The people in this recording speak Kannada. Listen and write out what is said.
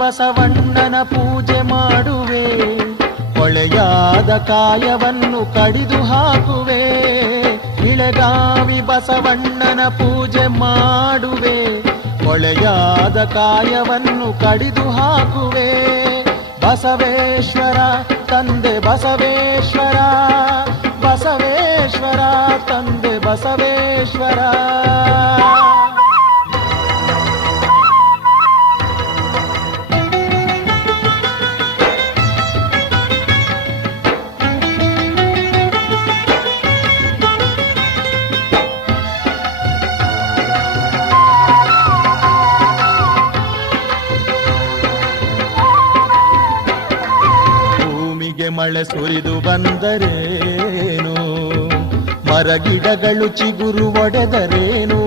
ಬಸವಣ್ಣನ ಪೂಜೆ ಮಾಡುವೆ, ಹೊಳೆಯಾದ ಕಾಯವನ್ನು ಕಡಿದು ಹಾಕುವೆ. ಇಳೆಗಾವಿ ಬಸವಣ್ಣನ ಪೂಜೆ ಮಾಡುವೆ, ಹೊಳೆಯಾದ ಕಾಯವನ್ನು ಕಡಿದು ಹಾಕುವೆ. ಬಸವೇಶ್ವರ ತಂದೆ ಬಸವೇಶ್ವರ, ಬಸವೇಶ್ವರ ತಂದೆ ಬಸವೇಶ್ವರ. ಮಳೆ ಸುರಿದು ಬಂದರೇನು, ಮರಗಿಡಗಳು ಚಿಗುರು ಒಡೆದರೇನು,